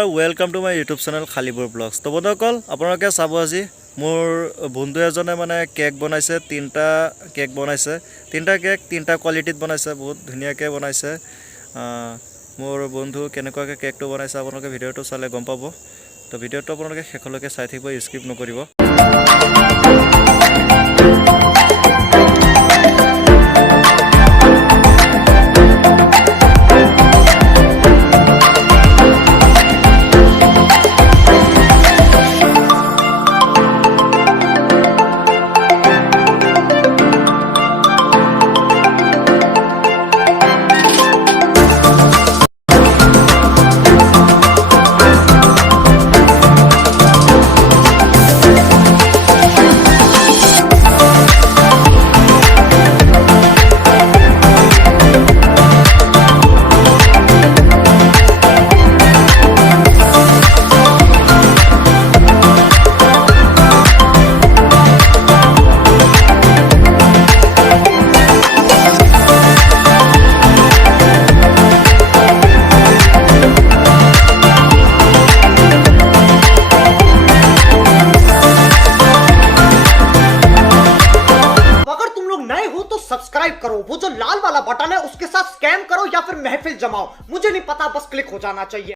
নমস্কাৰ, welcome to my YouTube channel Khalipur vlogs. তো বন্ধুসকল, আপোনালোকে চাব আজি মোৰ বন্ধু এজনে মানে কেক বনাইছে। তিনিটা কেক বনাইছে, তিনিটা কোৱালিটিত বনাইছে, বহুত ধুনীয়াকৈ বনাইছে। মোৰ বন্ধু কেনেকুৱাকৈ কেকটো বনাইছে আপোনালোকে ভিডিঅ'টো চালে গম পাব। তো ভিডিঅ'টো আপোনালোকে শেষলৈকে চাই থাকিব, স্কিপ নকৰিব। सब्सक्राइब करो, वो जो लाल वाला बटन है उसके साथ स्कैम करो या फिर महफिल जमाओ, मुझे नहीं पता, बस क्लिक हो जाना चाहिए।